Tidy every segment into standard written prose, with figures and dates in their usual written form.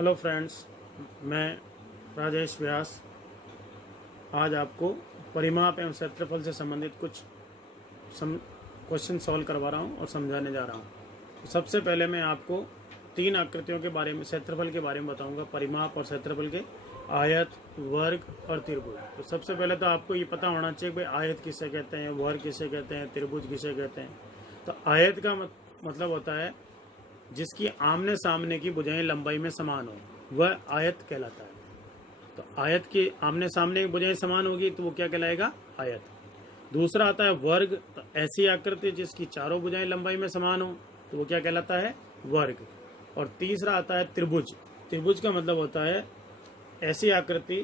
Hello friends, मैं राजेश व्यास आज आपको परिमाप एवं क्षेत्रफल से संबंधित कुछ क्वेश्चन सॉल्व करवा रहा हूं और समझाने जा रहा हूं। तो सबसे पहले मैं आपको तीन आकृतियों के बारे में, क्षेत्रफल के बारे में बताऊंगा। परिमाप और क्षेत्रफल के आयत, वर्ग और त्रिभुज। तो सबसे पहले तो आपको ये पता होना चाहिए भाई आयत किसे कहते हैं, वर्ग किसे कहते हैं, त्रिभुज किसे कहते हैं। तो आयत का मतलब होता है जिसकी आमने सामने की भुजाएं लंबाई में समान हो, वह आयत कहलाता है। तो आयत की आमने सामने की भुजाएं समान होगी तो वो क्या कहलाएगा? आयत। दूसरा आता है वर्ग। तो ऐसी आकृति जिसकी चारों भुजाएं लंबाई में समान हो तो वो क्या कहलाता है? वर्ग। और तीसरा आता है त्रिभुज। त्रिभुज का मतलब होता है ऐसी आकृति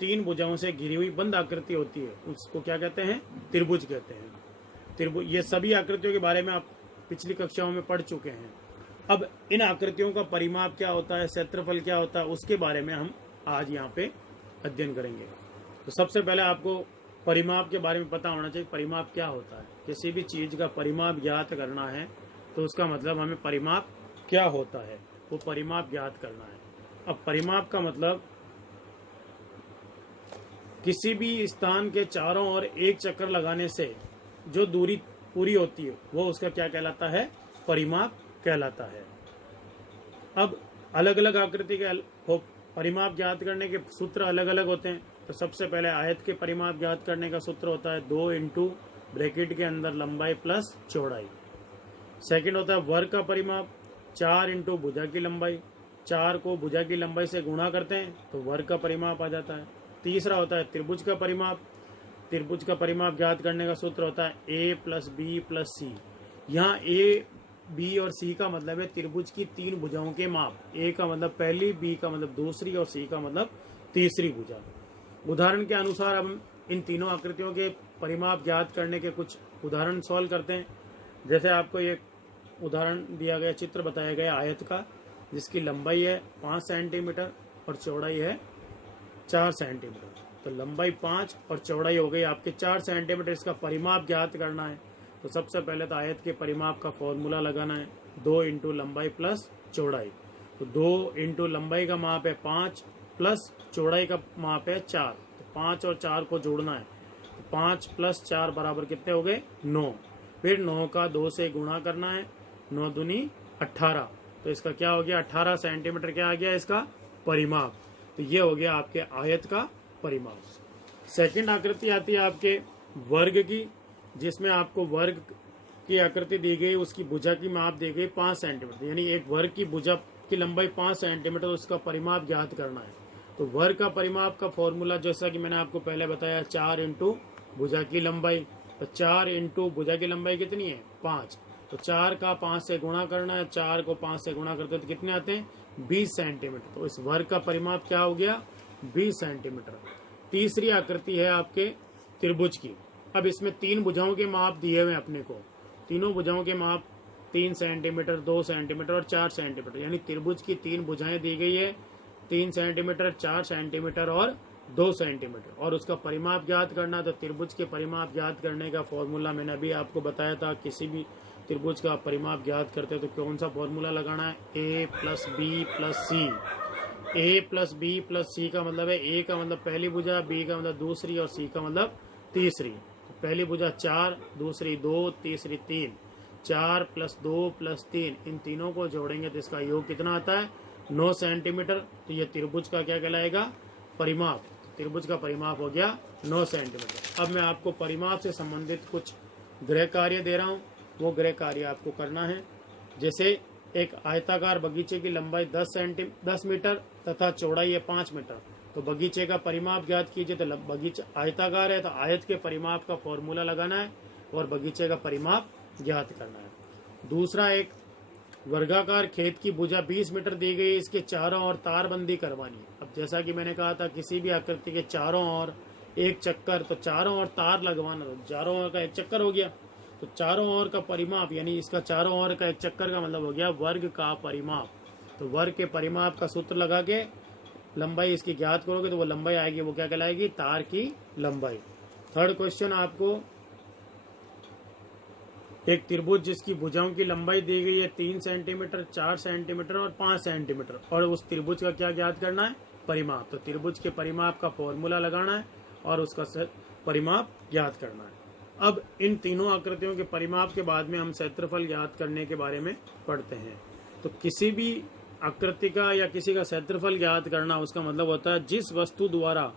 तीन भुजाओं से घिरी हुई बंद आकृति होती है, उसको क्या कहते हैं? त्रिभुज कहते हैं। त्रिभुज, ये सभी आकृतियों के बारे में आप पिछली कक्षाओं में पढ़ चुके हैं। अब इन आकृतियों का परिमाप क्या होता है, क्षेत्रफल क्या होता है, उसके बारे में हम आज यहाँ पे अध्ययन करेंगे। तो सबसे पहले आपको परिमाप के बारे में पता होना चाहिए। परिमाप क्या होता है? किसी भी चीज का परिमाप ज्ञात करना है तो उसका मतलब हमें परिमाप क्या होता है वो परिमाप ज्ञात करना है। अब परिमाप का मतलब किसी भी स्थान के चारों ओर एक चक्कर लगाने से जो दूरी पूरी होती है वो उसका क्या कहलाता है? परिमाप कहलाता है। अब अलग अलग आकृति के परिमाप ज्ञात करने के सूत्र अलग अलग होते हैं। तो सबसे पहले आयत के परिमाप ज्ञात करने का सूत्र होता है 2 इंटू ब्रैकेट के अंदर लंबाई प्लस चौड़ाई। सेकंड होता है वर्ग का परिमाप 4 इंटू भुजा की लंबाई। 4 को भुजा की लंबाई से गुणा करते हैं तो वर्ग का परिमाप आ जाता है। तीसरा होता है त्रिभुज का परिमाप। त्रिभुज का परिमाप ज्ञात करने का सूत्र होता है a प्लस बी प्लस सी। यहाँ a, बी और सी का मतलब है त्रिभुज की तीन भुजाओं के माप। ए का मतलब पहली, बी का मतलब दूसरी और सी का मतलब तीसरी भुजा। उदाहरण के अनुसार हम इन तीनों आकृतियों के परिमाप ज्ञात करने के कुछ उदाहरण सॉल्व करते हैं। जैसे आपको एक उदाहरण दिया गया, चित्र बताया गया आयत का, जिसकी लंबाई है 5 सेंटीमीटर और चौड़ाई है 4 सेंटीमीटर। तो लंबाई 5 और चौड़ाई हो गई आपके 4 सेंटीमीटर। इसका परिमाप ज्ञात करना है तो सबसे पहले तो आयत के परिमाप का फॉर्मूला लगाना है 2 इंटू लंबाई प्लस चौड़ाई। तो 2 इंटू लंबाई का माप है 5 प्लस चौड़ाई का माप है 4। तो 5 और 4 को जोड़ना है तो 5 प्लस 4 बराबर कितने हो गए? 9। फिर 9 का 2 से गुणा करना है, 9 दूनी 18। तो इसका क्या हो गया? 18 सेंटीमीटर क्या आ गया इसका? परिमाप। तो ये हो गया आपके आयत का परिमाप। सेकंड आकृति आती है आपके वर्ग की, जिसमें आपको वर्ग की आकृति दी गई, उसकी भुजा की माप दी गई 5 सेंटीमीटर। यानी एक वर्ग की भुजा की लंबाई 5 सेंटीमीटर, उसका परिमाप ज्ञात करना है। तो वर्ग का परिमाप का फॉर्मूला जैसा कि मैंने आपको पहले बताया 4 इंटू भुजा की लंबाई। तो 4 इंटू भुजा की लंबाई कितनी है? 5। तो 4 का 5 से गुणा करना है, 4 को 5 से गुणा करते तो कितने आते हैं? 20 सेंटीमीटर। तो इस वर्ग का परिमाप क्या हो गया? 20 सेंटीमीटर। तीसरी आकृति है आपके त्रिभुज की। अब इसमें तीन भुजाओं के माप दिए हुए अपने को। तीनों भुजाओं के माप 3 सेंटीमीटर, 2 सेंटीमीटर और 4 सेंटीमीटर। यानी त्रिभुज की तीन भुजाएं दी गई है, 3 सेंटीमीटर, 4 सेंटीमीटर और 2 सेंटीमीटर। और उसका परिमाप ज्ञात करना। तो त्रिभुज के परिमाप ज्ञात करने का फॉर्मूला मैंने अभी आपको बताया था। किसी भी त्रिभुज का परिमाप ज्ञात करते हैं तो कौन सा फॉर्मूला लगाना है? a plus b plus c. A plus b plus c का मतलब है ए का मतलब पहली भुजा, बी का मतलब दूसरी और सी का मतलब तीसरी। तो पहली भुजा 4, दूसरी 2, तीसरी 3। 4 प्लस 2 प्लस 3, इन तीनों को जोड़ेंगे तो इसका योग कितना आता है? 9 सेंटीमीटर। तो ये त्रिभुज का क्या कहलाएगा? परिमाप। त्रिभुज का परिमाप हो गया 9 सेंटीमीटर। अब मैं आपको परिमाप से संबंधित कुछ गृह कार्य दे रहा हूँ, वो गृह कार्य आपको करना है। जैसे एक आयताकार बगीचे की लंबाई 10 मीटर तथा चौड़ाई है 5 मीटर। तो बगीचे का परिमाप ज्ञात कीजिए। तो बगीचा आयताकार है तो आयत के परिमाप का फॉर्मूला लगाना है और बगीचे का परिमाप ज्ञात करना है। दूसरा, एक वर्गाकार खेत की भुजा 20 मीटर दी गई, इसके चारों ओर तारबंदी करवानी है। अब जैसा कि मैंने कहा था किसी भी आकृति के चारों ओर एक चक्कर, तो चारों ओर तार लगवाना। तो चारों ओर का एक चक्कर हो गया। तो चारों ओर का परिमाप यानी इसका चारों ओर का एक चक्कर का मतलब हो गया वर्ग का परिमाप। तो वर्ग के परिमाप का सूत्र लगा के लंबाई इसकी ज्ञात करोगे तो वो लंबाई आएगी, वो क्या कहलाएगी? तार की लंबाई। थर्ड क्वेश्चन आपको एक त्रिभुज जिसकी भुजाओं की लंबाई दी गई है 3 सेंटीमीटर, 4 सेंटीमीटर और 5 सेंटीमीटर, और उस त्रिभुज का क्या ज्ञात करना है? परिमाप। तो त्रिभुज के परिमाप का फॉर्मूला लगाना है और उसका परिमाप ज्ञात करना है। अब इन तीनों आकृतियों के परिमाप के बाद में हम क्षेत्रफल ज्ञात करने के बारे में पढ़ते हैं। तो किसी भी आकृति का या किसी का क्षेत्रफल ज्ञात करना, उसका मतलब होता है जिस वस्तु द्वारा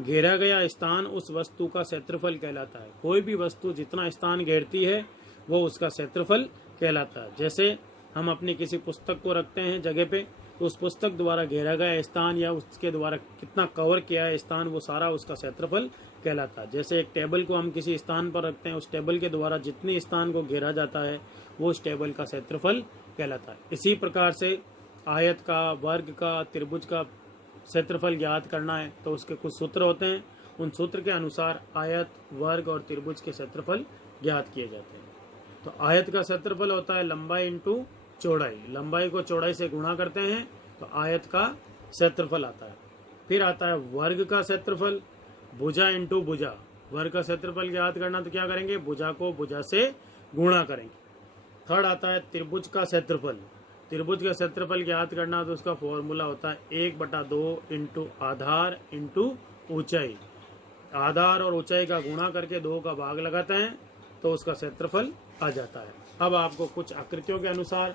घेरा गया स्थान उस वस्तु का क्षेत्रफल कहलाता है। कोई भी वस्तु जितना स्थान घेरती है वो उसका क्षेत्रफल कहलाता है। जैसे हम अपनी किसी पुस्तक को रखते हैं जगह पे, तो उस पुस्तक द्वारा घेरा गया स्थान या उसके द्वारा कितना कवर किया है स्थान, वो सारा उसका क्षेत्रफल कहलाता है। जैसे एक टेबल को हम किसी स्थान पर रखते हैं, उस टेबल के द्वारा जितने स्थान को घेरा जाता है वो उस टेबल का क्षेत्रफल कहलाता है। इसी प्रकार से आयत का, वर्ग का, त्रिभुज का क्षेत्रफल ज्ञात करना है तो उसके कुछ सूत्र होते हैं। उन सूत्र के अनुसार आयत, वर्ग और त्रिभुज के क्षेत्रफल ज्ञात किए जाते हैं। तो आयत का क्षेत्रफल होता है लंबाई इंटू चौड़ाई। लंबाई को चौड़ाई से गुणा करते हैं तो आयत का क्षेत्रफल आता है। फिर आता है वर्ग का क्षेत्रफल, भुजा इंटू भुजा। वर्ग का क्षेत्रफल ज्ञात करना तो क्या करेंगे? भुजा को भुजा से गुणा करेंगे। थर्ड आता है त्रिभुज का क्षेत्रफल। त्रिभुज का क्षेत्रफल ज्ञात करना तो उसका फॉर्मूला होता है 1/2 इंटू आधार इंटू ऊंचाई। आधार और ऊंचाई का गुणा करके 2 का भाग लगाते हैं तो उसका क्षेत्रफल आ जाता है। अब आपको कुछ आकृतियों के अनुसार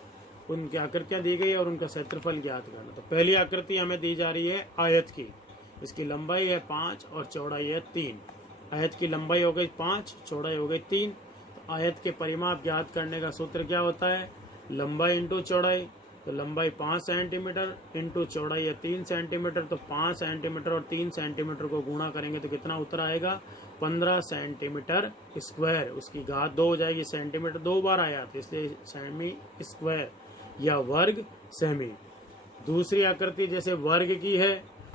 उनकी आकृतियां दी गई और उनका क्षेत्रफल ज्ञात करना। तो पहली आकृति हमें दी जा रही है आयत की। इसकी लंबाई है 5 और चौड़ाई है 3। आयत की लंबाई हो गई 5, चौड़ाई हो गई 3। तो आयत के परिमाप ज्ञात करने का सूत्र क्या होता है? लंबाई इंटू चौड़ाई। तो लंबाई 5 सेंटीमीटर इंटू चौड़ाई है 3 सेंटीमीटर। तो 5 सेंटीमीटर और 3 सेंटीमीटर को गुणा करेंगे तो कितना उत्तर आएगा? 15 सेंटीमीटर स्क्वायर। उसकी घात 2 हो जाएगी। सेंटीमीटर 2 बार आया तो इसलिए सेमी स्क्वायर या वर्ग सेमी। दूसरी आकृति जैसे वर्ग की है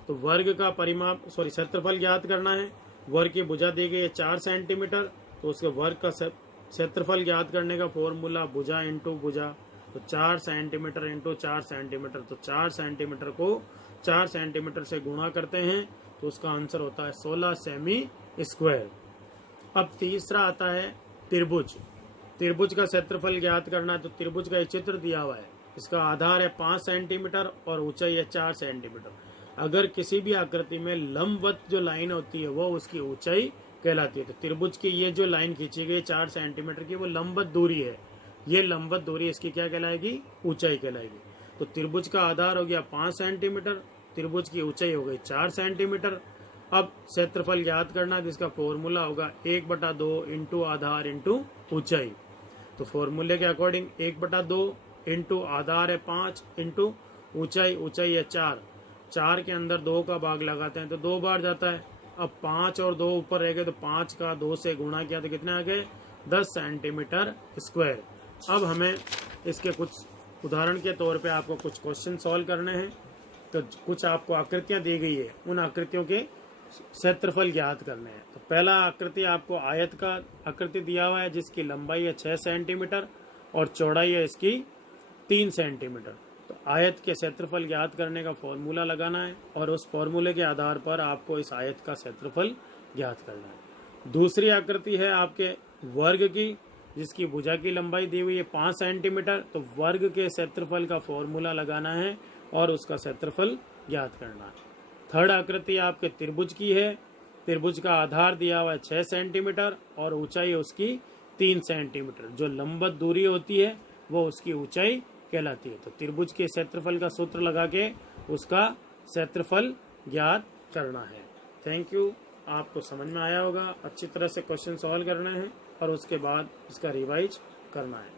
तो वर्ग का परिमाप क्षेत्रफल ज्ञात करना है। वर्ग की भुजा दी गई है 4 सेंटीमीटर, तो उसके वर्ग का क्षेत्रफल ज्ञात करने का फॉर्मूला भुजा इंटू भुजा। तो 4 सेंटीमीटर इंटू 4 सेंटीमीटर। तो 4 सेंटीमीटर को 4 सेंटीमीटर से गुणा करते हैं तो उसका आंसर होता है 16 सेमी स्क्वायर। अब तीसरा आता है त्रिभुज। त्रिभुज का क्षेत्रफल ज्ञात करना है। तो त्रिभुज का चित्र दिया हुआ है। इसका आधार है 5 सेंटीमीटर और ऊंचाई है 4 सेंटीमीटर। अगर किसी भी आकृति में लंबवत जो लाइन होती है वो उसकी ऊंचाई कहलाती है। तो त्रिभुज की ये जो लाइन खींची गई 4 सेंटीमीटर की, वो लंबवत दूरी है। ये लंबवत दूरी इसकी क्या कहलाएगी? ऊंचाई कहलाएगी। तो त्रिभुज का आधार हो गया 5 सेंटीमीटर, त्रिभुज की ऊंचाई हो गई 4 सेंटीमीटर। अब क्षेत्रफल ज्ञात करना, जिसका फॉर्मूला होगा 1/2 इंटू आधार इंटू ऊंचाई। तो फॉर्मूले के अकॉर्डिंग 1/2 इंटू आधार है 5 इंटू ऊंचाई, ऊंचाई है 4। 4 के अंदर 2 का भाग लगाते हैं तो 2 बार जाता है। अब 5 और 2 ऊपर रह गए तो 5 का 2 से गुणा किया तो कितने आ गए? 10 सेंटीमीटर स्क्वायर। अब हमें इसके कुछ उदाहरण के तौर पे आपको कुछ क्वेश्चन सॉल्व करने हैं। तो कुछ आपको आकृतियां दी गई है, उन आकृतियों के क्षेत्रफल ज्ञात करने हैं। तो पहला आकृति आपको आयत का आकृति दिया हुआ है जिसकी लंबाई है 6 सेंटीमीटर और चौड़ाई है इसकी 3 सेंटीमीटर। तो आयत के क्षेत्रफल ज्ञात करने का फॉर्मूला लगाना है और उस फॉर्मूले के आधार पर आपको इस आयत का क्षेत्रफल ज्ञात करना है। दूसरी आकृति है आपके वर्ग की, जिसकी भुजा की लंबाई दी हुई है 5 सेंटीमीटर। तो वर्ग के क्षेत्रफल का फॉर्मूला लगाना है और उसका क्षेत्रफल ज्ञात करना है। थर्ड आकृति आपके त्रिभुज की है। त्रिभुज का आधार दिया हुआ है 6 सेंटीमीटर और ऊंचाई उसकी 3 सेंटीमीटर। जो लंबवत दूरी होती है वो उसकी ऊंचाई कहलाती है। तो त्रिभुज के क्षेत्रफल का सूत्र लगा के उसका क्षेत्रफल ज्ञात करना है। Thank you. आपको समझ में आया होगा। अच्छी तरह से क्वेश्चन सॉल्व करना है और उसके बाद इसका रिवाइज करना है।